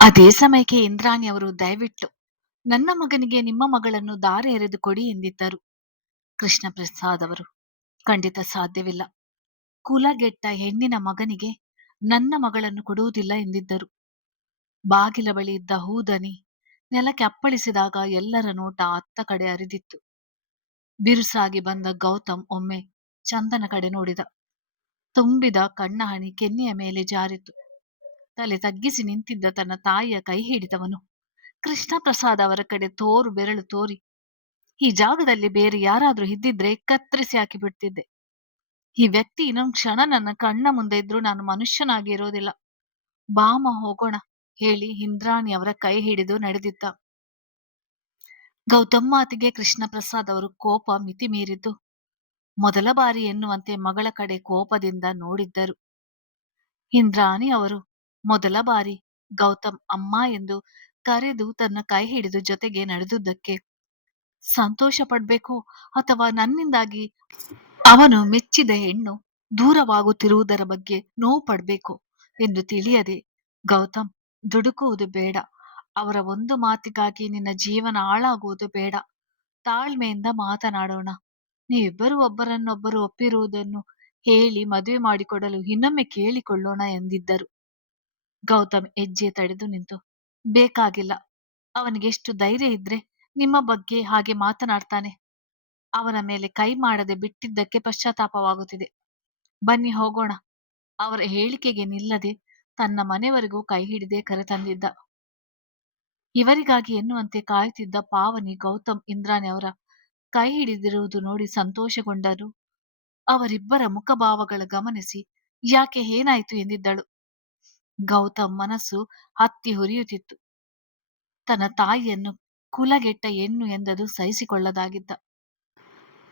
ಅದೇ ಸಮಯಕ್ಕೆ ಇಂದ್ರಾಣಿ ಅವರು ದಯವಿಟ್ಟು ನನ್ನ ಮಗನಿಗೆ ನಿಮ್ಮ ಮಗಳನ್ನು ದಾರೆ ಎರೆದು ಕೊಡಿ ಎಂದಿದ್ದರು. ಕೃಷ್ಣ ಪ್ರಸಾದ್ ಅವರು ಖಂಡಿತ ಸಾಧ್ಯವಿಲ್ಲ. ಕುಲಗೆಟ್ಟ ಹೆಣ್ಣಿನ ಮಗನಿಗೆ ನನ್ನ ಮಗಳನ್ನು ಕೊಡುವುದಿಲ್ಲ ಎಂದಿದ್ದರು. ಬಾಗಿಲ ಬಳಿ ಇದ್ದ ಹೂದನಿ ನೆಲಕ್ಕೆ ಅಪ್ಪಳಿಸಿದಾಗ ಎಲ್ಲರ ನೋಟ ಅತ್ತ ಕಡೆ ಹರಿದಿತ್ತು. ಬಿರುಸಾಗಿ ಬಂದ ಗೌತಮ್ ಒಮ್ಮೆ ಚಂದನ ಕಡೆ ನೋಡಿದ. ತುಂಬಿದ ಕಣ್ಣ ಹನಿ ಕೆನ್ನೆಯ ಮೇಲೆ ಜಾರಿತು. ತಲೆ ತಗ್ಗಿಸಿ ನಿಂತಿದ್ದ ತನ್ನ ತಾಯಿಯ ಕೈ ಹಿಡಿದವನು ಕೃಷ್ಣ ಪ್ರಸಾದ್ ಅವರ ಕಡೆ ತೋರು ಬೆರಳು ತೋರಿ, ಈ ಜಾಗದಲ್ಲಿ ಬೇರೆ ಯಾರಾದ್ರೂ ಇದ್ದಿದ್ರೆ ಕತ್ತರಿಸಿ ಹಾಕಿ ಬಿಡ್ತಿದ್ದೆ. ಈ ವ್ಯಕ್ತಿ ಇನ್ನೊಂದು ಕ್ಷಣ ನನ್ನ ಕಣ್ಣ ಮುಂದೆ ಇದ್ರು ನಾನು ಮನುಷ್ಯನಾಗಿ ಇರೋದಿಲ್ಲ. ಬಾಮ ಹೋಗೋಣ ಹೇಳಿ ಇಂದ್ರಾಣಿ ಅವರ ಕೈ ಹಿಡಿದು ನಡೆದಿದ್ದ. ಗೌತಮ್ ಮಾತಿಗೆ ಕೃಷ್ಣ ಪ್ರಸಾದ್ ಅವರು ಕೋಪ ಮಿತಿ ಮೀರಿದ್ದು. ಮೊದಲ ಬಾರಿ ಎನ್ನುವಂತೆ ಮಗಳ ಕಡೆ ಕೋಪದಿಂದ ನೋಡಿದ್ದರು. ಇಂದ್ರಾಣಿ ಅವರು ಮೊದಲ ಬಾರಿ ಗೌತಮ್ ಅಮ್ಮ ಎಂದು ಕರೆದು ತನ್ನ ಕೈ ಹಿಡಿದು ಜೊತೆಗೆ ನಡೆದುದಕ್ಕೆ ಸಂತೋಷ ಪಡ್ಬೇಕು ಅಥವಾ ನನ್ನಿಂದಾಗಿ ಅವನು ಮೆಚ್ಚಿದ ಹೆಣ್ಣು ದೂರವಾಗುತ್ತಿರುವುದರ ಬಗ್ಗೆ ನೋವು ಪಡ್ಬೇಕು ಎಂದು ತಿಳಿಯದೆ, ಗೌತಮ್, ದುಡುಕುವುದು ಬೇಡ, ಅವರ ಒಂದು ಮಾತಿಗಾಗಿ ನಿನ್ನ ಜೀವನ ಹಾಳಾಗುವುದು ಬೇಡ, ತಾಳ್ಮೆಯಿಂದ ಮಾತನಾಡೋಣ, ನೀವಿಬ್ಬರು ಒಬ್ಬರನ್ನೊಬ್ಬರು ಒಪ್ಪಿರುವುದನ್ನು ಹೇಳಿ ಮದುವೆ ಮಾಡಿಕೊಡಲು ಇನ್ನೊಮ್ಮೆ ಕೇಳಿಕೊಳ್ಳೋಣ ಎಂದಿದ್ದರು. ಗೌತಮ್ ಹೆಜ್ಜೆ ತಡೆದು ನಿಂತು, ಬೇಕಾಗಿಲ್ಲ, ಅವನಿಗೆಷ್ಟು ಧೈರ್ಯ ಇದ್ರೆ ನಿಮ್ಮ ಬಗ್ಗೆ ಹಾಗೆ ಮಾತನಾಡ್ತಾನೆ. ಅವನ ಮೇಲೆ ಕೈ ಮಾಡದೆ ಬಿಟ್ಟಿದ್ದಕ್ಕೆ ಪಶ್ಚಾತ್ತಾಪವಾಗುತ್ತಿದೆ. ಬನ್ನಿ ಹೋಗೋಣ. ಅವರ ಹೇಳಿಕೆಗೆ ನಿಲ್ಲದೆ ತನ್ನ ಮನೆವರೆಗೂ ಕೈ ಹಿಡಿದೇ ಕರೆತಂದಿದ್ದ. ಇವರಿಗಾಗಿ ಎನ್ನುವಂತೆ ಕಾಯುತ್ತಿದ್ದ ಪಾವನಿ ಗೌತಮ್ ಇಂದ್ರಾಣಿ ಅವರ ಕೈ ಹಿಡಿದಿರುವುದು ನೋಡಿ ಸಂತೋಷಗೊಂಡರು. ಅವರಿಬ್ಬರ ಮುಖಭಾವಗಳ ಗಮನಿಸಿ, ಯಾಕೆ ಏನಾಯ್ತು ಎಂದಿದ್ದಳು. ಗೌತಮ್ ಮನಸ್ಸು ಹತ್ತಿ ಹುರಿಯುತ್ತಿತ್ತು. ತನ್ನ ತಾಯಿಯನ್ನು ಕುಲಗೆಟ್ಟ ಹೆಣ್ಣು ಎಂದದು ಸಹಿಸಿಕೊಳ್ಳದಾಗಿದ್ದ.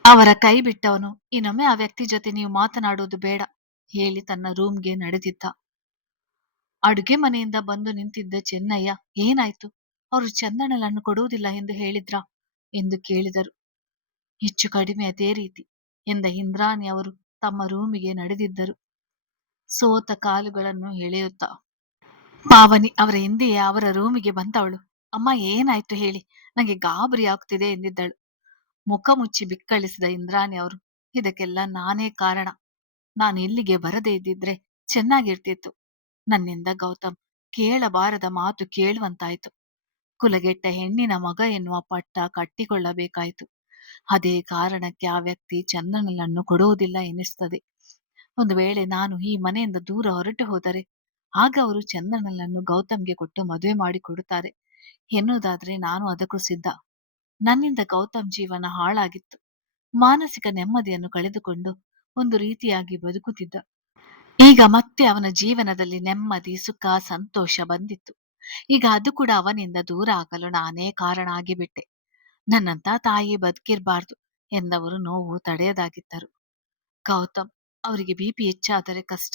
ಅವರ ಕೈ ಬಿಟ್ಟವನು ಇನ್ನೊಮ್ಮೆ ಆ ವ್ಯಕ್ತಿ ಜೊತೆ ನೀವು ಮಾತನಾಡುವುದು ಬೇಡ ಹೇಳಿ ತನ್ನ ರೂಮ್ಗೆ ನಡೆದಿದ್ದ. ಅಡುಗೆ ಮನೆಯಿಂದ ಬಂದು ನಿಂತಿದ್ದ ಚೆನ್ನಯ್ಯ, ಏನಾಯ್ತು, ಅವರು ಚಂದನಲನ್ನು ಕೊಡುವುದಿಲ್ಲ ಎಂದು ಹೇಳಿದ್ರಾ ಎಂದು ಕೇಳಿದರು. ಹೆಚ್ಚು ಕಡಿಮೆ ಅದೇ ರೀತಿ ಎಂದ ಇಂದ್ರಾಣಿ ಅವರು ತಮ್ಮ ರೂಮಿಗೆ ನಡೆದಿದ್ದರು, ಸೋತ ಕಾಲುಗಳನ್ನು ಎಳೆಯುತ್ತಾ. ಪಾವನಿ ಅವರ ಹಿಂದೆಯೇ ಅವರ ರೂಮಿಗೆ ಬಂದವಳು, ಅಮ್ಮ ಏನಾಯ್ತು ಹೇಳಿ, ನನಗೆ ಗಾಬರಿ ಆಗ್ತಿದೆ ಎಂದಿದ್ದಳು. ಮುಖ ಮುಚ್ಚಿ ಬಿಕ್ಕಳಿಸಿದ ಇಂದ್ರಾಣಿ ಅವರು, ಇದಕ್ಕೆಲ್ಲ ನಾನೇ ಕಾರಣ, ನಾನು ಇಲ್ಲಿಗೆ ಬರದೇ ಇದ್ದಿದ್ರೆ ಚೆನ್ನಾಗಿರ್ತಿತ್ತು. ನನ್ನಿಂದ ಗೌತಮ್ ಕೇಳಬಾರದ ಮಾತು ಕೇಳುವಂತಾಯ್ತು. ಕುಲಗೆಟ್ಟ ಹೆಣ್ಣಿನ ಮಗ ಎನ್ನುವ ಪಟ್ಟ ಕಟ್ಟಿಕೊಳ್ಳಬೇಕಾಯಿತು. ಅದೇ ಕಾರಣಕ್ಕೆ ಆ ವ್ಯಕ್ತಿ ಚಂದನಲನ್ನು ಕೊಡುವುದಿಲ್ಲ ಎನ್ನಿಸ್ತದೆ. ಒಂದು ವೇಳೆ ನಾನು ಈ ಮನೆಯಿಂದ ದೂರ ಹೊರಟು ಹೋದರೆ ಆಗ ಅವರು ಚಂದನಲನ್ನು ಗೌತಮ್ಗೆ ಕೊಟ್ಟು ಮದುವೆ ಮಾಡಿಕೊಡುತ್ತಾರೆ ಎನ್ನುವುದಾದ್ರೆ ನಾನು ಅದಕ್ಕೂ ಸಿದ್ಧ. ನನ್ನಿಂದ ಗೌತಮ್ ಜೀವನ ಹಾಳಾಗಿತ್ತು. ಮಾನಸಿಕ ನೆಮ್ಮದಿಯನ್ನು ಕಳೆದುಕೊಂಡು ಒಂದು ರೀತಿಯಾಗಿ ಬದುಕುತ್ತಿದ್ದ. ಈಗ ಮತ್ತೆ ಅವನ ಜೀವನದಲ್ಲಿ ನೆಮ್ಮದಿ, ಸುಖ, ಸಂತೋಷ ಬಂದಿತ್ತು. ಈಗ ಅದು ಕೂಡ ಅವನಿಂದ ದೂರ ಆಗಲು ನಾನೇ ಕಾರಣ ಆಗಿಬಿಟ್ಟೆ. ನನ್ನಂತ ತಾಯಿ ಬದುಕಿರ್ಬಾರ್ದು ಎಂದವರು ನೋವು ತಡೆಯದಾಗಿದ್ದರು. ಗೌತಮ್, ಅವರಿಗೆ ಬಿಪಿ ಹೆಚ್ಚಾದರೆ ಕಷ್ಟ,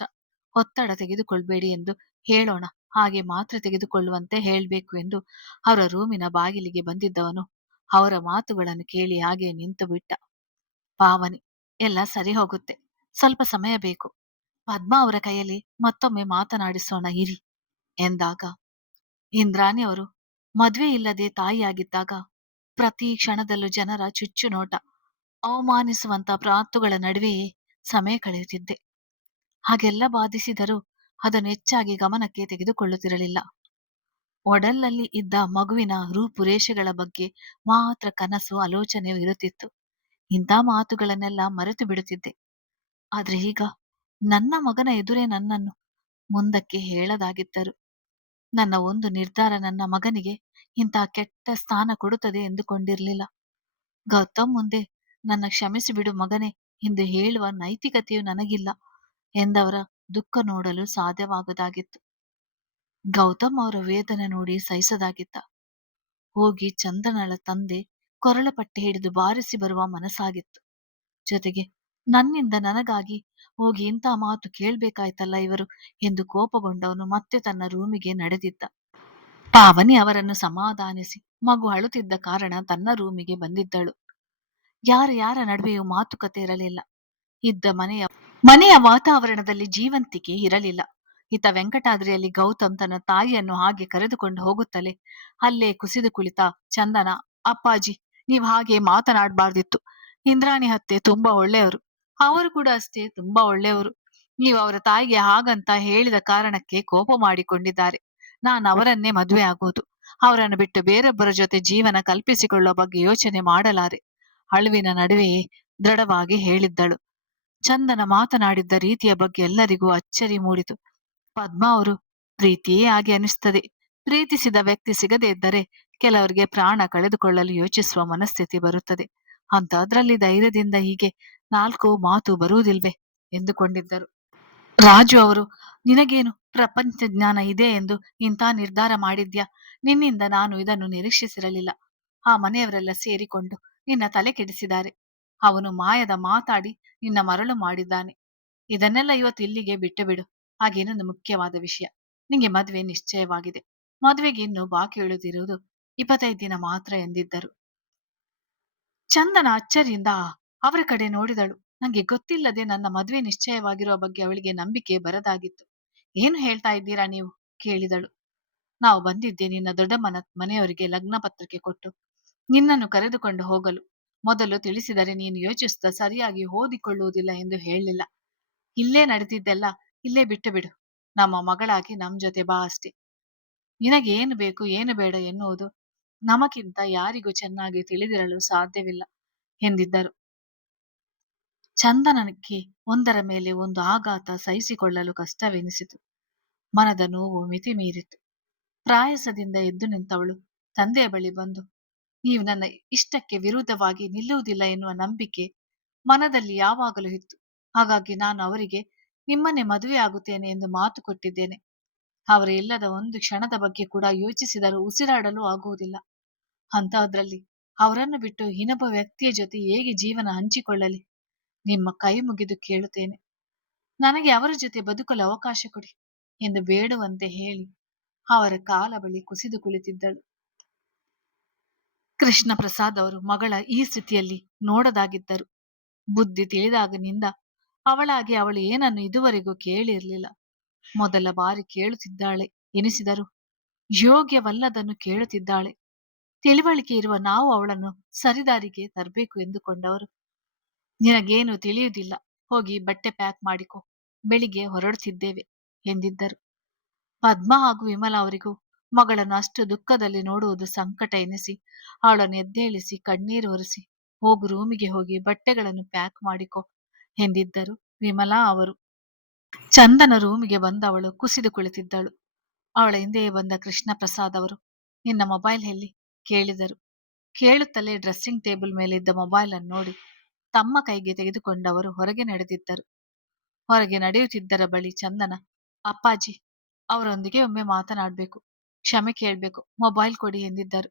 ಒತ್ತಡ ತೆಗೆದುಕೊಳ್ಬೇಡಿ ಎಂದು ಹೇಳೋಣ, ಹಾಗೆ ಮಾತ್ರೆ ತೆಗೆದುಕೊಳ್ಳುವಂತೆ ಹೇಳಬೇಕು ಎಂದು ಅವರ ರೂಮಿನ ಬಾಗಿಲಿಗೆ ಬಂದಿದ್ದವನು ಅವರ ಮಾತುಗಳನ್ನು ಕೇಳಿ ಹಾಗೆ ನಿಂತು ಬಿಟ್ಟ. ಪಾವನಿ, ಎಲ್ಲ ಸರಿ ಹೋಗುತ್ತೆ, ಸ್ವಲ್ಪ ಸಮಯ ಬೇಕು, ಪದ್ಮ ಅವರ ಕೈಯಲ್ಲಿ ಮತ್ತೊಮ್ಮೆ ಮಾತನಾಡಿಸೋಣ ಇರಿ ಎಂದಾಗ, ಇಂದ್ರಾಣಿ ಅವರು ಮದುವೆ ಇಲ್ಲದೆ ತಾಯಿಯಾಗಿದ್ದಾಗ ಪ್ರತಿ ಕ್ಷಣದಲ್ಲೂ ಜನರ ಚುಚ್ಚು ನೋಟ, ಅವಮಾನಿಸುವಂತ ಮಾತುಗಳ ನಡುವೆಯೇ ಸಮಯ ಕಳೆಯುತ್ತಿದ್ದೆ. ಹಾಗೆಲ್ಲ ಬಾಧಿಸಿದರೂ ಅದನ್ನು ಹೆಚ್ಚಾಗಿ ಗಮನಕ್ಕೆ ತೆಗೆದುಕೊಳ್ಳುತ್ತಿರಲಿಲ್ಲ. ಒಡಲಲ್ಲಿ ಇದ್ದ ಮಗುವಿನ ರೂಪುರೇಷೆಗಳ ಬಗ್ಗೆ ಮಾತ್ರ ಕನಸು ಆಲೋಚನೆ ಇರುತ್ತಿತ್ತು. ಇಂಥ ಮಾತುಗಳನ್ನೆಲ್ಲ ಮರೆತು ಬಿಡುತ್ತಿದ್ದೆ. ಆದ್ರೆ ಈಗ ನನ್ನ ಮಗನ ಎದುರೇ ನನ್ನನ್ನು ಮುಂದಕ್ಕೆ ಹೇಳದಾಗಿದ್ದರು. ನನ್ನ ಒಂದು ನಿರ್ಧಾರ ನನ್ನ ಮಗನಿಗೆ ಇಂಥ ಕೆಟ್ಟ ಸ್ಥಾನ ಕೊಡುತ್ತದೆ ಎಂದುಕೊಂಡಿರಲಿಲ್ಲ. ಗೌತಮ್ ಮುಂದೆ ನನ್ನ ಕ್ಷಮಿಸಿಬಿಡು ಮಗನೇ ಎಂದು ಹೇಳುವ ನೈತಿಕತೆಯು ನನಗಿಲ್ಲ ಎಂದವರ ದುಃಖ ನೋಡಲು ಸಾಧ್ಯವಾಗದಾಗಿತ್ತು. ಗೌತಮ್ ಅವರ ವೇದನೆ ನೋಡಿ ಸಹಿಸದಾಗಿದ್ದ. ಹೋಗಿ ಚಂದನಳ ತಂದೆ ಕೊರಳ ಪಟ್ಟೆ ಹಿಡಿದು ಬಾರಿಸಿ ಬರುವ ಮನಸ್ಸಾಗಿತ್ತು. ಜೊತೆಗೆ ನನ್ನಿಂದ ನನಗಾಗಿ ಹೋಗಿ ಇಂಥ ಮಾತು ಕೇಳ್ಬೇಕಾಯ್ತಲ್ಲ ಇವರು ಎಂದು ಕೋಪಗೊಂಡವನು ಮತ್ತೆ ತನ್ನ ರೂಮಿಗೆ ನಡೆದಿದ್ದ. ಪಾವನಿ ಅವರನ್ನು ಸಮಾಧಾನಿಸಿ ಮಗು ಅಳುತ್ತಿದ್ದ ಕಾರಣ ತನ್ನ ರೂಮಿಗೆ ಬಂದಿದ್ದಳು. ಯಾರ ನಡುವೆಯೂ ಮಾತುಕತೆ ಇರಲಿಲ್ಲ. ಇದ್ದ ಮನೆಯ ವಾತಾವರಣದಲ್ಲಿ ಜೀವಂತಿಕೆ ಇರಲಿಲ್ಲ. ಇತ್ತ ವೆಂಕಟಾದ್ರಿಯಲ್ಲಿ ಗೌತಮ್ ತನ್ನ ತಾಯಿಯನ್ನು ಹಾಗೆ ಕರೆದುಕೊಂಡು ಹೋಗುತ್ತಲೇ ಅಲ್ಲೇ ಕುಸಿದು ಕುಳಿತ ಚಂದನ, ಅಪ್ಪಾಜಿ, ನೀವ್ ಹಾಗೆ ಮಾತನಾಡಬಾರ್ದಿತ್ತು. ಇಂದ್ರಾಣಿ ಅತ್ತೆ ತುಂಬಾ ಒಳ್ಳೆಯವರು. ಅವರು ಕೂಡ ಅಷ್ಟೇ ತುಂಬಾ ಒಳ್ಳೆಯವರು. ನೀವು ಅವರ ತಾಯಿಗೆ ಹಾಗಂತ ಹೇಳಿದ ಕಾರಣಕ್ಕೆ ಕೋಪ ಮಾಡಿಕೊಂಡಿದ್ದಾರೆ. ನಾನು ಅವರನ್ನೇ ಮದುವೆ ಆಗುವುದು. ಅವರನ್ನು ಬಿಟ್ಟು ಬೇರೊಬ್ಬರ ಜೊತೆ ಜೀವನ ಕಲ್ಪಿಸಿಕೊಳ್ಳುವ ಬಗ್ಗೆ ಯೋಚನೆ ಮಾಡಲಾರೆ. ಅಳುವಿನ ನಡುವೆಯೇ ದೃಢವಾಗಿ ಹೇಳಿದ್ದಳು. ಚಂದನ ಮಾತನಾಡಿದ್ದ ರೀತಿಯ ಬಗ್ಗೆ ಎಲ್ಲರಿಗೂ ಅಚ್ಚರಿ ಮೂಡಿತು. ಪದ್ಮ ಅವರು, ಪ್ರೀತಿಯೇ ಹಾಗೆ ಅನಿಸ್ತದೆ. ಪ್ರೀತಿಸಿದ ವ್ಯಕ್ತಿ ಸಿಗದೇ ಇದ್ದರೆ ಕೆಲವರಿಗೆ ಪ್ರಾಣ ಕಳೆದುಕೊಳ್ಳಲು ಯೋಚಿಸುವ ಮನಸ್ಥಿತಿ ಬರುತ್ತದೆ. ಅಂತದ್ರಲ್ಲಿ ಧೈರ್ಯದಿಂದ ಹೀಗೆ ನಾಲ್ಕು ಮಾತು ಬರುವುದಿಲ್ವೇ ಎಂದುಕೊಂಡಿದ್ದರು. ರಾಜು ಅವರು, ನಿನಗೇನು ಪ್ರಪಂಚ ಜ್ಞಾನ ಇದೆ ಎಂದು ಇಂಥ ನಿರ್ಧಾರ ಮಾಡಿದ್ಯಾ? ನಿನ್ನಿಂದ ನಾನು ಇದನ್ನು ನಿರೀಕ್ಷಿಸಿರಲಿಲ್ಲ. ಆ ಮನೆಯವರೆಲ್ಲ ಸೇರಿಕೊಂಡು ನಿನ್ನ ತಲೆ ಕೆಡಿಸಿದ್ದಾರೆ. ಅವನು ಮಾಯದ ಮಾತಾಡಿ ನಿನ್ನ ಮರಳು ಮಾಡಿದ್ದಾನೆ. ಇದನ್ನೆಲ್ಲ ಇವತ್ತು ಇಲ್ಲಿಗೆ ಬಿಟ್ಟು ಬಿಡು. ಹಾಗೆ ಇನ್ನೊಂದು ಮುಖ್ಯವಾದ ವಿಷಯ, ನಿಂಗೆ ಮದುವೆ ನಿಶ್ಚಯವಾಗಿದೆ. ಮದುವೆಗೆ ಇನ್ನು ಬಾಕಿ ಉಳಿದಿರುವುದು 25 ದಿನ ಮಾತ್ರ ಎಂದಿದ್ದರು. ಚಂದನ ಅಚ್ಚರಿಯಿಂದ ಅವರ ಕಡೆ ನೋಡಿದಳು. ನಂಗೆ ಗೊತ್ತಿಲ್ಲದೆ ನನ್ನ ಮದುವೆ ನಿಶ್ಚಯವಾಗಿರುವ ಬಗ್ಗೆ ಅವಳಿಗೆ ನಂಬಿಕೆ ಬರದಾಗಿತ್ತು. ಏನು ಹೇಳ್ತಾ ಇದ್ದೀರಾ ನೀವು? ಕೇಳಿದಳು. ನಾವು ಬಂದಿದ್ದೆ ನಿನ್ನ ದೊಡ್ಡಮ್ಮನ ಮನೆಯವರಿಗೆ ಲಗ್ನ ಪತ್ರಿಕೆ ಕೊಟ್ಟು ನಿನ್ನನ್ನು ಕರೆದುಕೊಂಡು ಹೋಗಲು. ಮೊದಲು ತಿಳಿಸಿದರೆ ನೀನು ಯೋಚಿಸುತ್ತಾ ಸರಿಯಾಗಿ ಓದಿಕೊಳ್ಳುವುದಿಲ್ಲ ಎಂದು ಹೇಳಲಿಲ್ಲ. ಇಲ್ಲೇ ನಡೆದಿದ್ದೆಲ್ಲ ಇಲ್ಲೇ ಬಿಟ್ಟು ಬಿಡು. ನಮ್ಮ ಮಗಳಾಗಿ ನಮ್ ಜೊತೆ ಬಾ ಅಷ್ಟೆ. ನಿನಗೆ ಏನು ಬೇಕು ಏನು ಬೇಡ ಎನ್ನುವುದು ನಮಗಿಂತ ಯಾರಿಗೂ ಚೆನ್ನಾಗಿ ತಿಳಿದಿರಲು ಸಾಧ್ಯವಿಲ್ಲ ಎಂದಿದ್ದರು. ಚಂದನಕ್ಕೆ ಒಂದರ ಮೇಲೆ ಒಂದು ಆಘಾತ ಸಹಿಸಿಕೊಳ್ಳಲು ಕಷ್ಟವೆನಿಸಿತು. ಮನದ ನೋವು ಮಿತಿ ಮೀರಿತು. ಪ್ರಾಯಸದಿಂದ ಎದ್ದು ನಿಂತವಳು ತಂದೆಯ ಬಳಿ ಬಂದು, ನೀವು ನನ್ನ ಇಷ್ಟಕ್ಕೆ ವಿರುದ್ಧವಾಗಿ ನಿಲ್ಲುವುದಿಲ್ಲ ಎನ್ನುವ ನಂಬಿಕೆ ಮನದಲ್ಲಿ ಯಾವಾಗಲೂ ಇತ್ತು. ಹಾಗಾಗಿ ನಾನು ಅವರಿಗೆ ನಿಮ್ಮನ್ನೇ ಮದುವೆ ಆಗುತ್ತೇನೆ ಎಂದು ಮಾತು ಕೊಟ್ಟಿದ್ದೇನೆ. ಅವರು ಇಲ್ಲದ ಒಂದು ಕ್ಷಣದ ಬಗ್ಗೆ ಕೂಡ ಯೋಚಿಸಿದರೂ ಉಸಿರಾಡಲು ಆಗುವುದಿಲ್ಲ. ಅಂತಹದ್ರಲ್ಲಿ ಅವರನ್ನು ಬಿಟ್ಟು ಇನ್ನೊಬ್ಬ ವ್ಯಕ್ತಿಯ ಜೊತೆ ಹೇಗೆ ಜೀವನ ಹಂಚಿಕೊಳ್ಳಲಿ? ನಿಮ್ಮ ಕೈ ಮುಗಿದು ಕೇಳುತ್ತೇನೆ. ನನಗೆ ಅವರ ಜೊತೆ ಬದುಕಲು ಅವಕಾಶ ಕೊಡಿ ಎಂದು ಬೇಡುವಂತೆ ಹೇಳಿ ಅವರ ಕಾಲ ಬಳಿ ಕುಸಿದು ಕುಳಿತಿದ್ದಳು. ಕೃಷ್ಣ ಪ್ರಸಾದ್ ಅವರು ಮಗಳ ಈ ಸ್ಥಿತಿಯಲ್ಲಿ ನೋಡದಾಗಿದ್ದರು. ಬುದ್ಧಿ ತಿಳಿದಾಗನಿಂದ ಅವಳಾಗಿ ಅವಳು ಏನನ್ನು ಇದುವರೆಗೂ ಕೇಳಿರಲಿಲ್ಲ. ಮೊದಲ ಬಾರಿ ಕೇಳುತ್ತಿದ್ದಾಳೆ ಎನಿಸಿದರು. ಯೋಗ್ಯವಲ್ಲದನ್ನು ಕೇಳುತ್ತಿದ್ದಾಳೆ. ತಿಳಿವಳಿಕೆ ಇರುವ ನಾವು ಅವಳನ್ನು ಸರಿದಾರಿಗೆ ತರಬೇಕು ಎಂದುಕೊಂಡವರು. ನಿನಗೇನು ತಿಳಿಯುವುದಿಲ್ಲ, ಹೋಗಿ ಬಟ್ಟೆ ಪ್ಯಾಕ್ ಮಾಡಿಕೊ, ಬೆಳಿಗ್ಗೆ ಹೊರಡುತ್ತಿದ್ದೇವೆ ಎಂದಿದ್ದರು. ಪದ್ಮ ಹಾಗೂ ವಿಮಲಾ ಅವರಿಗೂ ಮಗಳನ್ನು ಅಷ್ಟು ದುಃಖದಲ್ಲಿ ನೋಡುವುದು ಸಂಕಟ ಎನಿಸಿ ಅವಳನ್ನು ಎದ್ದೇಳಿಸಿ ಕಣ್ಣೀರು ಒರೆಸಿ, ಹೋಗು ರೂಮಿಗೆ ಹೋಗಿ ಬಟ್ಟೆಗಳನ್ನು ಪ್ಯಾಕ್ ಮಾಡಿಕೊ ಎಂದಿದ್ದರು ವಿಮಲಾ ಅವರು. ಚಂದನ ರೂಮಿಗೆ ಬಂದವಳು ಕುಸಿದು ಕುಳಿತಿದ್ದಳು. ಅವಳ ಹಿಂದೆಯೇ ಬಂದ ಕೃಷ್ಣ ಪ್ರಸಾದ್ ಅವರು, ನಿನ್ನ ಮೊಬೈಲ್ ಎಲ್ಲಿ ಕೇಳಿದರು. ಕೇಳುತ್ತಲೇ ಡ್ರೆಸ್ಸಿಂಗ್ ಟೇಬಲ್ ಮೇಲೆ ಇದ್ದ ಮೊಬೈಲ್ ಅನ್ನು ನೋಡಿ ತಮ್ಮ ಕೈಗೆ ತೆಗೆದುಕೊಂಡವರು ಹೊರಗೆ ನಡೆದಿದ್ದರು. ಹೊರಗೆ ನಡೆಯುತ್ತಿದ್ದರ ಬಳಿ ಚಂದನ, ಅಪ್ಪಾಜಿ, ಅವರೊಂದಿಗೆ ಒಮ್ಮೆ ಮಾತನಾಡಬೇಕು, ಕ್ಷಮೆ ಕೇಳಬೇಕು, ಮೊಬೈಲ್ ಕೊಡಿ ಎಂದಿದ್ದರು.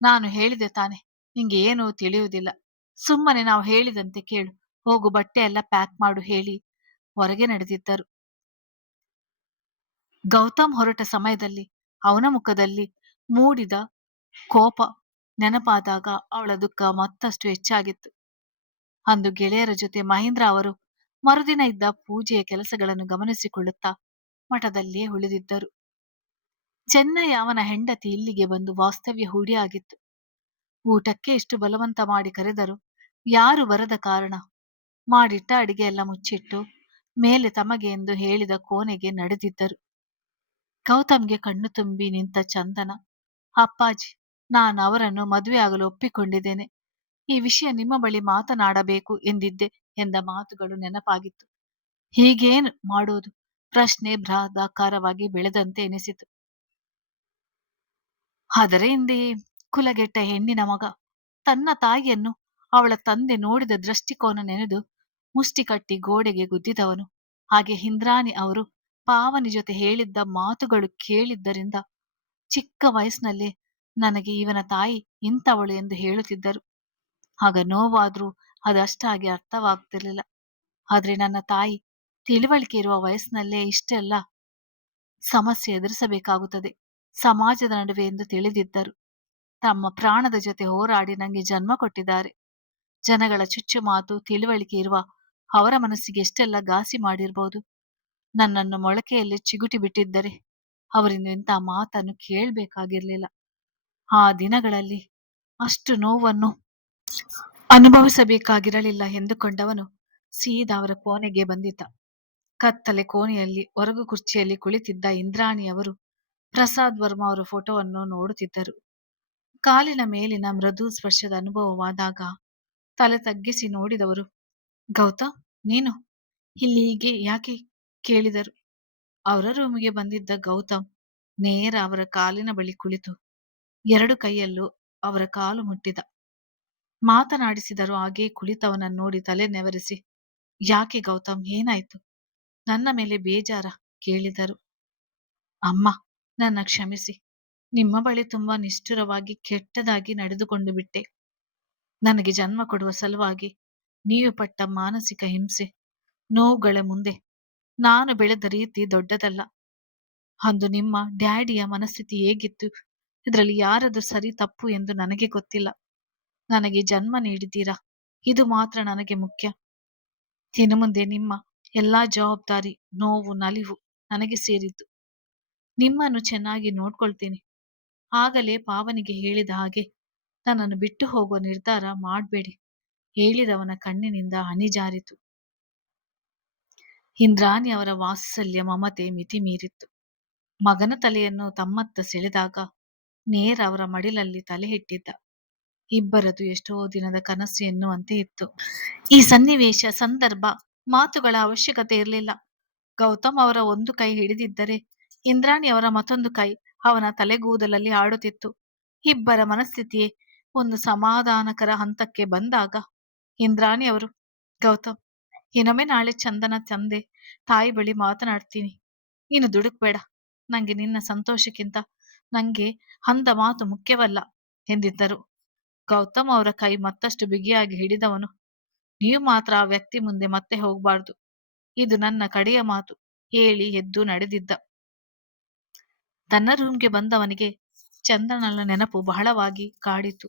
ನಾನು ಹೇಳಿದೆ ತಾನೆ, ನಿಂಗೆ ಏನೂ ತಿಳಿಯುವುದಿಲ್ಲ. ಸುಮ್ಮನೆ ನಾವು ಹೇಳಿದಂತೆ ಕೇಳು, ಹೋಗು ಬಟ್ಟೆ ಎಲ್ಲ ಪ್ಯಾಕ್ ಮಾಡು ಹೇಳಿ ಹೊರಗೆ ನಡೆದಿದ್ದರು. ಗೌತಮ್ ಹೊರಟ ಸಮಯದಲ್ಲಿ ಅವನ ಮುಖದಲ್ಲಿ ಮೂಡಿದ ಕೋಪ ನೆನಪಾದಾಗ ಅವಳ ದುಃಖ ಮತ್ತಷ್ಟು ಹೆಚ್ಚಾಗಿತ್ತು. ಅಂದು ಗೆಳೆಯರ ಜೊತೆ ಮಹೇಂದ್ರ ಅವರು ಮರುದಿನ ಇದ್ದ ಪೂಜೆಯ ಕೆಲಸಗಳನ್ನು ಗಮನಿಸಿಕೊಳ್ಳುತ್ತಾ ಮಠದಲ್ಲಿಯೇ ಉಳಿದಿದ್ದರು. ಚೆನ್ನೈ ಅವನ ಹೆಂಡತಿ ಇಲ್ಲಿಗೆ ಬಂದು ವಾಸ್ತವ್ಯ ಹೂಡಿಯಾಗಿತ್ತು. ಊಟಕ್ಕೆ ಎಷ್ಟು ಬಲವಂತ ಮಾಡಿ ಕರೆದರೂ ಯಾರು ಬರದ ಕಾರಣ ಮಾಡಿಟ್ಟ ಅಡಿಗೆ ಎಲ್ಲ ಮುಚ್ಚಿಟ್ಟು ಮೇಲೆ ತಮಗೆ ಎಂದು ಹೇಳಿದ ಕೋಣೆಗೆ ನಡೆದಿದ್ದರು. ಗೌತಮ್ಗೆ ಕಣ್ಣು ತುಂಬಿ ನಿಂತ ಚಂದನ, ಅಪ್ಪಾಜಿ, ನಾನು ಅವರನ್ನು ಮದುವೆಯಾಗಲು ಒಪ್ಪಿಕೊಂಡಿದ್ದೇನೆ. ಈ ವಿಷಯ ನಿಮ್ಮ ಬಳಿ ಮಾತನಾಡಬೇಕು ಎಂದಿದ್ದೆ ಎಂದ ಮಾತುಗಳು ನೆನಪಾಗಿತ್ತು. ಹೀಗೇನು ಮಾಡುವುದು? ಪ್ರಶ್ನೆ ಬೃಹದಾಕಾರವಾಗಿ ಬೆಳೆದಂತೆ ಎನಿಸಿತು. ಅದರ ಹಿಂದೆಯೇ ಕುಲಗೆಟ್ಟ ಹೆಣ್ಣಿನ ಮಗ ತನ್ನ ತಾಯಿಯನ್ನು ಅವಳ ತಂದೆ ನೋಡಿದ ದೃಷ್ಟಿಕೋನ ನೆನೆದು ಮುಷ್ಟಿ ಕಟ್ಟಿ ಗೋಡೆಗೆ ಗುದ್ದಿದವನು. ಹಾಗೆ ಇಂದ್ರಾಣಿ ಅವರು ಪಾವನಿ ಜೊತೆ ಹೇಳಿದ್ದ ಮಾತುಗಳು ಕೇಳಿದ್ದರಿಂದ ಚಿಕ್ಕ ವಯಸ್ಸಿನಲ್ಲೇ ನನಗೆ ಇವನ ತಾಯಿ ಇಂಥವಳು ಎಂದು ಹೇಳುತ್ತಿದ್ದರು. ಆಗ ನೋವಾದ್ರೂ ಅದಷ್ಟಾಗಿ ಅರ್ಥವಾಗ್ತಿರ್ಲಿಲ್ಲ. ಆದ್ರೆ ನನ್ನ ತಾಯಿ ತಿಳುವಳಿಕೆ ಇರುವ ವಯಸ್ಸಿನಲ್ಲೇ ಇಷ್ಟೆಲ್ಲ ಸಮಸ್ಯೆ ಎದುರಿಸಬೇಕಾಗುತ್ತದೆ ಸಮಾಜದ ನಡುವೆ ಎಂದು ತಿಳಿದಿದ್ದರು. ತಮ್ಮ ಪ್ರಾಣದ ಜೊತೆ ಹೋರಾಡಿ ನಂಗೆ ಜನ್ಮ ಕೊಟ್ಟಿದ್ದಾರೆ. ಜನಗಳ ಚುಚ್ಚು ಮಾತು ತಿಳುವಳಿಕೆ ಇರುವ ಅವರ ಮನಸ್ಸಿಗೆ ಎಷ್ಟೆಲ್ಲ ಘಾಸಿ ಮಾಡಿರ್ಬೋದು. ನನ್ನನ್ನು ಮೊಳಕೆಯಲ್ಲಿ ಚಿಗುಟಿ ಬಿಟ್ಟಿದ್ದರೆ ಅವರಿಂದ ಇಂಥ ಮಾತನ್ನು ಕೇಳಬೇಕಾಗಿರ್ಲಿಲ್ಲ. ಆ ದಿನಗಳಲ್ಲಿ ಅಷ್ಟು ನೋವನ್ನು ಅನುಭವಿಸಬೇಕಾಗಿರಲಿಲ್ಲ ಎಂದುಕೊಂಡವನು ಸೀದಾ ಅವರ ಕೋಣೆಗೆ ಬಂದಿದ್ದ. ಕತ್ತಲೆ ಕೋಣೆಯಲ್ಲಿ ಹೊರಗು ಕುರ್ಚಿಯಲ್ಲಿ ಕುಳಿತಿದ್ದ ಇಂದ್ರಾಣಿಯವರು ಪ್ರಸಾದ್ ವರ್ಮಾ ಅವರ ಫೋಟೋವನ್ನು ನೋಡುತ್ತಿದ್ದರು. ಕಾಲಿನ ಮೇಲಿನ ಮೃದು ಸ್ಪರ್ಶದ ಅನುಭವವಾದಾಗ ತಲೆ ತಗ್ಗಿಸಿ ನೋಡಿದವರು, ಗೌತಮ್, ನೀನು ಇಲ್ಲಿಗೆ ಯಾಕೆ ಕೇಳಿದರು. ಅವರ ರೂಮಿಗೆ ಬಂದಿದ್ದ ಗೌತಮ್ ನೇರ ಅವರ ಕಾಲಿನ ಬಳಿ ಕುಳಿತು 2 ಕೈಯಲ್ಲೂ ಅವರ ಕಾಲು ಮುಟ್ಟಿದ. ಮಾತನಾಡಿಸಿದರು. ಹಾಗೇ ಕುಳಿತವನನ್ನು ನೋಡಿ ತಲೆ ನೆವರಿಸಿ, ಯಾಕೆ ಗೌತಮ್, ಏನಾಯ್ತು? ನನ್ನ ಮೇಲೆ ಬೇಜಾರ ಕೇಳಿದರು. ಅಮ್ಮ, ನನ್ನ ಕ್ಷಮಿಸಿ. ನಿಮ್ಮ ಬಳಿ ತುಂಬಾ ನಿಷ್ಠುರವಾಗಿ ಕೆಟ್ಟದಾಗಿ ನಡೆದುಕೊಂಡು ಬಿಟ್ಟೆ. ನನಗೆ ಜನ್ಮ ಕೊಡುವ ಸಲುವಾಗಿ ನೀವು ಪಟ್ಟ ಮಾನಸಿಕ ಹಿಂಸೆ, ನೋವುಗಳ ಮುಂದೆ ನಾನು ಬೆಳೆದ ರೀತಿ ದೊಡ್ಡದಲ್ಲ. ಅಂದು ನಿಮ್ಮ ಡ್ಯಾಡಿಯ ಮನಸ್ಥಿತಿ ಹೇಗಿತ್ತು, ಇದರಲ್ಲಿ ಯಾರದು ಸರಿ ತಪ್ಪು ಎಂದು ನನಗೆ ಗೊತ್ತಿಲ್ಲ. ನನಗೆ ಜನ್ಮ ನೀಡಿದ್ದೀರಾ, ಇದು ಮಾತ್ರ ನನಗೆ ಮುಖ್ಯ. ಇನ್ನು ಮುಂದೆ ನಿಮ್ಮ ಎಲ್ಲಾ ಜವಾಬ್ದಾರಿ, ನೋವು, ನಲಿವು ನನಗೆ ಸೇರಿದ್ದು. ನಿಮ್ಮನ್ನು ಚೆನ್ನಾಗಿ ನೋಡ್ಕೊಳ್ತೀನಿ. ಆಗಲೇ ಪಾವನಿಗೆ ಹೇಳಿದ ಹಾಗೆ ನನ್ನನ್ನು ಬಿಟ್ಟು ಹೋಗುವ ನಿರ್ಧಾರ ಮಾಡಬೇಡಿ. ಹೇಳಿದವನ ಕಣ್ಣಿನಿಂದ ಹನಿ ಜಾರಿತು. ಇಂದ್ರಾಣಿ ಅವರ ವಾತ್ಸಲ್ಯ ಮಮತೆ ಮಿತಿ ಮೀರಿತ್ತು. ಮಗನ ತಲೆಯನ್ನು ತಮ್ಮತ್ತ ಸೆಳೆದಾಗ ನೇರ ಅವರ ಮಡಿಲಲ್ಲಿ ತಲೆ ಇಟ್ಟಿದ್ದ. ಇಬ್ಬರದು ಎಷ್ಟೋ ದಿನದ ಕನಸು ಎನ್ನುವಂತೆ ಇತ್ತು. ಈ ಸನ್ನಿವೇಶ, ಸಂದರ್ಭ, ಮಾತುಗಳ ಅವಶ್ಯಕತೆ ಇರಲಿಲ್ಲ. ಗೌತಮ್ ಅವರ ಒಂದು ಕೈ ಹಿಡಿದಿದ್ದರೆ ಇಂದ್ರಾಣಿ ಅವರ ಮತ್ತೊಂದು ಕೈ ಅವನ ತಲೆಗೂದಲಲ್ಲಿ ಆಡುತ್ತಿತ್ತು. ಇಬ್ಬರ ಮನಸ್ಥಿತಿಯೇ ಒಂದು ಸಮಾಧಾನಕರ ಹಂತಕ್ಕೆ ಬಂದಾಗ ಇಂದ್ರಾಣಿ ಅವರು, ಗೌತಮ್, ಇನ್ನೊಮ್ಮೆ ನಾಳೆ ಚಂದನ ತಂದೆ ತಾಯಿ ಬಳಿ ಮಾತನಾಡ್ತೀನಿ. ನೀನು ದುಡುಕ್ಬೇಡ. ನಂಗೆ ನಿನ್ನ ಸಂತೋಷಕ್ಕಿಂತ ನಂಗೆ ಅಂದ ಮಾತು ಮುಖ್ಯವಲ್ಲ ಎಂದಿದ್ದರು. ಗೌತಮ್ ಅವರ ಕೈ ಮತ್ತಷ್ಟು ಬಿಗಿಯಾಗಿ ಹಿಡಿದವನು, ನೀವು ಮಾತ್ರ ಆ ವ್ಯಕ್ತಿ ಮುಂದೆ ಮತ್ತೆ ಹೋಗಬಾರ್ದು. ಇದು ನನ್ನ ಕಡೆಯ ಮಾತು ಹೇಳಿ ಎದ್ದು ನಡೆದಿದ್ದ. ತನ್ನ ರೂಮ್ಗೆ ಬಂದವನಿಗೆ ಚಂದನಳ ನೆನಪು ಬಹಳವಾಗಿ ಕಾಡಿತು.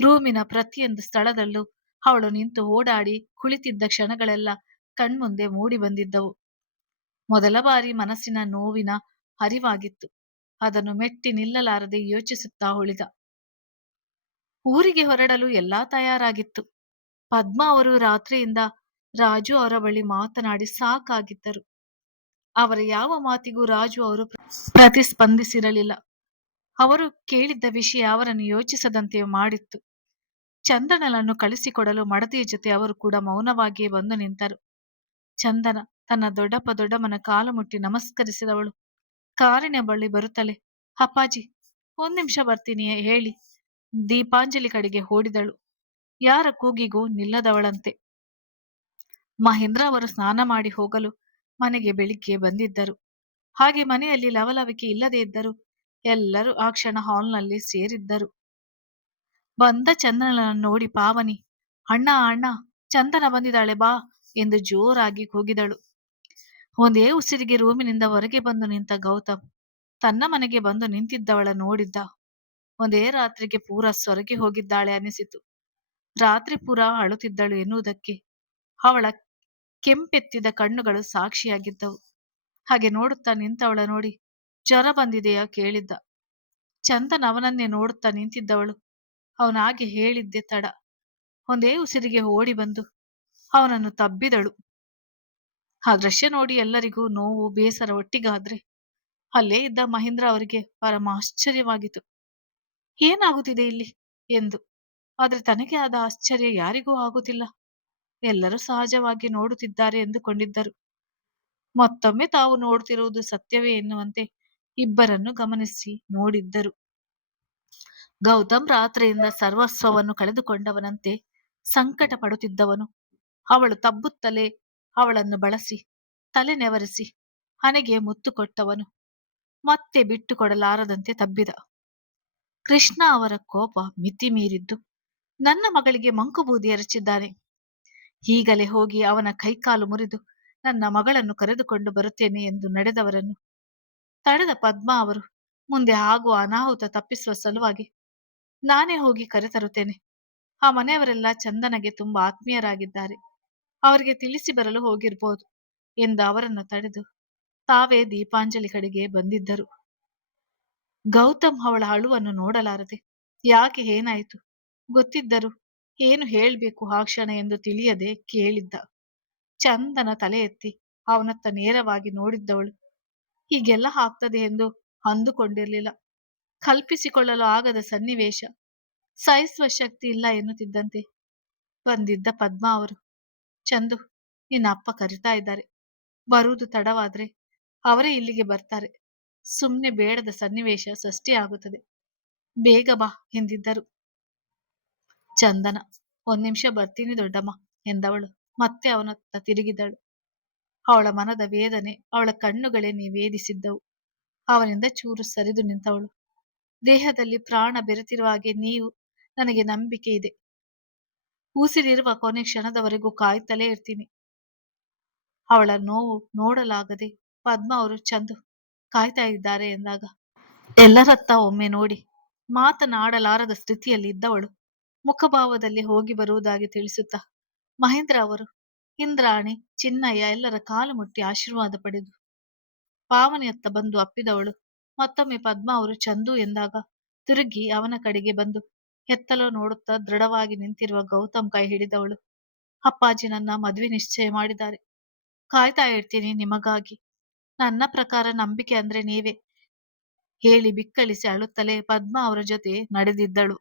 ರೂಮಿನ ಪ್ರತಿಯೊಂದು ಸ್ಥಳದಲ್ಲೂ ಅವಳು ನಿಂತು ಓಡಾಡಿ ಕುಳಿತಿದ್ದ ಕ್ಷಣಗಳೆಲ್ಲ ಕಣ್ಮುಂದೆ ಮೂಡಿ ಬಂದಿದ್ದವು. ಮೊದಲ ಬಾರಿ ಮನಸ್ಸಿನ ನೋವಿನ ಅರಿವಾಗಿತ್ತು. ಅದನ್ನು ಮೆಟ್ಟಿ ನಿಲ್ಲಲಾರದೆ ಯೋಚಿಸುತ್ತಾ ಉಳಿದ. ಊರಿಗೆ ಹೊರಡಲು ಎಲ್ಲಾ ತಯಾರಾಗಿತ್ತು. ಪದ್ಮ ಅವರು ರಾತ್ರಿಯಿಂದ ರಾಜು ಅವರ ಬಳಿ ಮಾತನಾಡಿ ಸಾಕಾಗಿದ್ದರು. ಅವರ ಯಾವ ಮಾತಿಗೂ ರಾಜು ಅವರು ಪ್ರತಿಸ್ಪಂದಿಸಿರಲಿಲ್ಲ. ಅವರು ಕೇಳಿದ್ದ ವಿಷಯ ಅವರನ್ನು ಯೋಚಿಸದಂತೆ ಮಾಡಿತ್ತು. ಚಂದನಳನ್ನು ಕಳಿಸಿಕೊಡಲು ಮಡದಿಯ ಜೊತೆ ಅವರು ಕೂಡ ಮೌನವಾಗಿಯೇ ಬಂದು ನಿಂತರು. ಚಂದನ ತನ್ನ ದೊಡ್ಡಪ್ಪನ ಕಾಲು ಮುಟ್ಟಿ ನಮಸ್ಕರಿಸಿದವಳು ಕಾರಿನ ಬಳಿ ಬರುತ್ತಲೇ, ಅಪ್ಪಾಜಿ, 1 ನಿಮಿಷ ಬರ್ತೀನಿ ಹೇಳಿ ದೀಪಾಂಜಲಿ ಕಡೆಗೆ ಓಡಿದಳು. ಯಾರ ಕೂಗಿಗೂ ನಿಲ್ಲದವಳಂತೆ. ಮಹೇಂದ್ರ ಅವರು ಸ್ನಾನ ಮಾಡಿ ಹೋಗಲು ಮನೆಗೆ ಬೆಳಿಗ್ಗೆ ಬಂದಿದ್ದರು. ಹಾಗೆ ಮನೆಯಲ್ಲಿ ಲವಲವಿಕೆ ಇಲ್ಲದೇ ಇದ್ದರು. ಎಲ್ಲರೂ ಆ ಕ್ಷಣ ಹಾಲ್ನಲ್ಲಿ ಸೇರಿದ್ದರು. ಬಂದ ಚಂದನಳನ್ನು ನೋಡಿ ಪಾವನಿ, ಅಣ್ಣ ಅಣ್ಣ, ಚಂದನ ಬಂದಿದ್ದಾಳೆ ಬಾ ಎಂದು ಜೋರಾಗಿ ಕೂಗಿದಳು. ಒಂದೇ ಉಸಿರಿಗೆ ರೂಮಿನಿಂದ ಹೊರಗೆ ಬಂದು ನಿಂತ ಗೌತಮ್ ತನ್ನ ಮನೆಗೆ ಬಂದು ನಿಂತಿದ್ದವಳ ನೋಡಿದ್ದ. ಒಂದೇ ರಾತ್ರಿಗೆ ಪೂರ ಸೊರಗಿ ಹೋಗಿದ್ದಾಳೆ ಅನಿಸಿತು. ರಾತ್ರಿ ಪೂರ ಅಳುತ್ತಿದ್ದಳು ಎನ್ನುವುದಕ್ಕೆ ಅವಳ ಕೆಂಪೆತ್ತಿದ ಕಣ್ಣುಗಳು ಸಾಕ್ಷಿಯಾಗಿದ್ದವು. ಹಾಗೆ ನೋಡುತ್ತಾ ನಿಂತವಳ ನೋಡಿ ಜ್ವರ ಬಂದಿದೆಯಾ ಕೇಳಿದ್ದ. ಚಂದನ್ ಅವನನ್ನೇ ನೋಡುತ್ತಾ ನಿಂತಿದ್ದವಳು ಅವನಾಗೆ ಹೇಳಿದ್ದೆ ತಡ. ಒಂದೇ ಉಸಿರಿಗೆ ಓಡಿ ಬಂದು ಅವನನ್ನು ತಬ್ಬಿದಳು. ಆ ದೃಶ್ಯ ನೋಡಿ ಎಲ್ಲರಿಗೂ ನೋವು, ಬೇಸರ ಒಟ್ಟಿಗಾದ್ರೆ ಅಲ್ಲೇ ಇದ್ದ ಮಹೇಂದ್ರ ಅವರಿಗೆ ಪರಮ ಆಶ್ಚರ್ಯವಾಗಿತ್ತು. ಏನಾಗುತ್ತಿದೆ ಇಲ್ಲಿ ಎಂದು. ಆದ್ರೆ ತನಗೆ ಆದ ಆಶ್ಚರ್ಯ ಯಾರಿಗೂ ಆಗುತ್ತಿಲ್ಲ. ಎಲ್ಲರೂ ಸಹಜವಾಗಿ ನೋಡುತ್ತಿದ್ದಾರೆ ಎಂದುಕೊಂಡಿದ್ದರು. ಮತ್ತೊಮ್ಮೆ ತಾವು ನೋಡುತ್ತಿರುವುದು ಸತ್ಯವೇ ಎನ್ನುವಂತೆ ಇಬ್ಬರನ್ನು ಗಮನಿಸಿ ನೋಡಿದ್ದರು. ಗೌತಮ್ ರಾತ್ರಿಯಿಂದ ಸರ್ವಸ್ವವನ್ನು ಕಳೆದುಕೊಂಡವನಂತೆ ಸಂಕಟ ಪಡುತ್ತಿದ್ದವನು. ಅವಳು ತಬ್ಬುತ್ತಲೇ ಅವಳನ್ನು ಬಳಸಿ ತಲೆ ನೆವರಿಸಿ ಹಣೆಗೆ ಮುತ್ತು ಕೊಟ್ಟವನು ಮತ್ತೆ ಬಿಟ್ಟು ಕೊಡಲಾರದಂತೆ ತಬ್ಬಿದ. ಕೃಷ್ಣ ಅವರ ಕೋಪ ಮಿತಿ ಮೀರಿದ್ದು. ನನ್ನ ಮಗಳಿಗೆ ಮಂಕುಬೂದಿ ಎರಚಿದ್ದಾನೆ. ಈಗಲೇ ಹೋಗಿ ಅವನ ಕೈಕಾಲು ಮುರಿದು ನನ್ನ ಮಗಳನ್ನು ಕರೆದುಕೊಂಡು ಬರುತ್ತೇನೆ ಎಂದು ನಡೆದವರನ್ನು ತಡೆದ ಪದ್ಮ ಅವರು, ಮುಂದೆ ಆಗುವ ಅನಾಹುತ ತಪ್ಪಿಸುವ ಸಲುವಾಗಿ ನಾನೇ ಹೋಗಿ ಕರೆತರುತ್ತೇನೆ. ಆ ಮನೆಯವರೆಲ್ಲ ಚಂದನಗೆ ತುಂಬಾ ಆತ್ಮೀಯರಾಗಿದ್ದಾರೆ. ಅವರಿಗೆ ತಿಳಿಸಿ ಬರಲು ಹೋಗಿರ್ಬೋದು ಎಂದು ಅವರನ್ನು ತಡೆದು ತಾವೇ ದೀಪಾಂಜಲಿ ಕಡೆಗೆ ಬಂದಿದ್ದರು. ಗೌತಮ್ ಅವಳ ಅಳುವನ್ನು ನೋಡಲಾರದೆ, ಯಾಕೆ ಏನಾಯಿತು ಗೊತ್ತಿದ್ದರು ಏನು ಹೇಳ್ಬೇಕು ಆ ಕ್ಷಣ ಎಂದು ತಿಳಿಯದೆ ಕೇಳಿದ್ದ. ಚಂದನ ತಲೆ ಎತ್ತಿ ಅವನತ್ತ ನೇರವಾಗಿ ನೋಡಿದ್ದವಳು. ಹೀಗೆಲ್ಲ ಆಗ್ತದೆ ಎಂದು ಅಂದುಕೊಂಡಿರಲಿಲ್ಲ. ಕಲ್ಪಿಸಿಕೊಳ್ಳಲು ಆಗದ ಸನ್ನಿವೇಶ. ಸಹಿಸುವ ಶಕ್ತಿ ಇಲ್ಲ ಎನ್ನುತ್ತಿದ್ದಂತೆ ಬಂದಿದ್ದ ಪದ್ಮಾ ಅವರು. ಚಂದು, ನಿನ್ನ ಅಪ್ಪ ಕರಿತಾ ಇದ್ದಾರೆ. ಬರುವುದು ತಡವಾದ್ರೆ ಅವರೇ ಇಲ್ಲಿಗೆ ಬರ್ತಾರೆ. ಸುಮ್ನೆ ಬೇಡದ ಸನ್ನಿವೇಶ ಸೃಷ್ಟಿಯಾಗುತ್ತದೆ. ಬೇಗ ಬಾ ಎಂದಿದ್ದರು. ಚಂದನ, ಒಂದ್ ನಿಮಿಷ ಬರ್ತೀನಿ ದೊಡ್ಡಮ್ಮ ಎಂದವಳು ಮತ್ತೆ ಅವನತ್ತ ತಿರುಗಿದಳು. ಅವಳ ಮನದ ವೇದನೆ ಅವಳ ಕಣ್ಣುಗಳೇ ನಿವೇದಿಸಿದ್ದವು. ಅವನಿಂದ ಚೂರು ಸರಿದು ನಿಂತವಳು. ದೇಹದಲ್ಲಿ ಪ್ರಾಣ ಬೆರೆತಿರುವ ಹಾಗೆ ನೀವು ನನಗೆ ನಂಬಿಕೆ ಇದೆ. ಉಸಿರಿರುವ ಕೊನೆ ಕ್ಷಣದವರೆಗೂ ಕಾಯ್ತಲೇ ಇರ್ತೀನಿ. ಅವಳ ನೋವು ನೋಡಲಾಗದೆ ಪದ್ಮ ಅವರು ಚಂದು ಕಾಯ್ತಾ ಇದ್ದಾರೆ ಎಂದಾಗ ಎಲ್ಲರತ್ತ ಒಮ್ಮೆ ನೋಡಿ ಮಾತನಾಡಲಾರದ ಸ್ಥಿತಿಯಲ್ಲಿ ಇದ್ದವಳು ಮುಖಭಾವದಲ್ಲಿ ಹೋಗಿ ಬರುವುದಾಗಿ ತಿಳಿಸುತ್ತಾ ಮಹೇಂದ್ರ ಅವರು, ಇಂದ್ರಾಣಿ, ಚಿನ್ನಯ್ಯ ಎಲ್ಲರ ಕಾಲು ಮುಟ್ಟಿ ಆಶೀರ್ವಾದ ಪಡೆದು ಪಾವನಿಯತ್ತ ಬಂದು ಅಪ್ಪಿದವಳು ಮತ್ತೊಮ್ಮೆ ಪದ್ಮ ಅವರು ಚಂದು ಎಂದಾಗ ತಿರುಗಿ ಅವನ ಕಡೆಗೆ ಬಂದು ಎತ್ತಲೋ ನೋಡುತ್ತಾ ದೃಢವಾಗಿ ನಿಂತಿರುವ ಗೌತಮ್ ಕೈ ಹಿಡಿದವಳು. ಅಪ್ಪಾಜಿ ನನ್ನ ಮದುವೆ ನಿಶ್ಚಯ ಮಾಡಿದ್ದಾರೆ. ಕಾಯ್ತಾ ಇರ್ತೀನಿ ನಿಮಗಾಗಿ. ನನ್ನ ಪ್ರಕಾರ ನಂಬಿಕೆ ಅಂದ್ರೆ ನೀವೇ, ಹೇಳಿ ಬಿಕ್ಕಳಿಸಿ ಅಳುತ್ತಲೇ ಪದ್ಮ ಅವರ ಜೊತೆ ನಡೆದಿದ್ದಳು.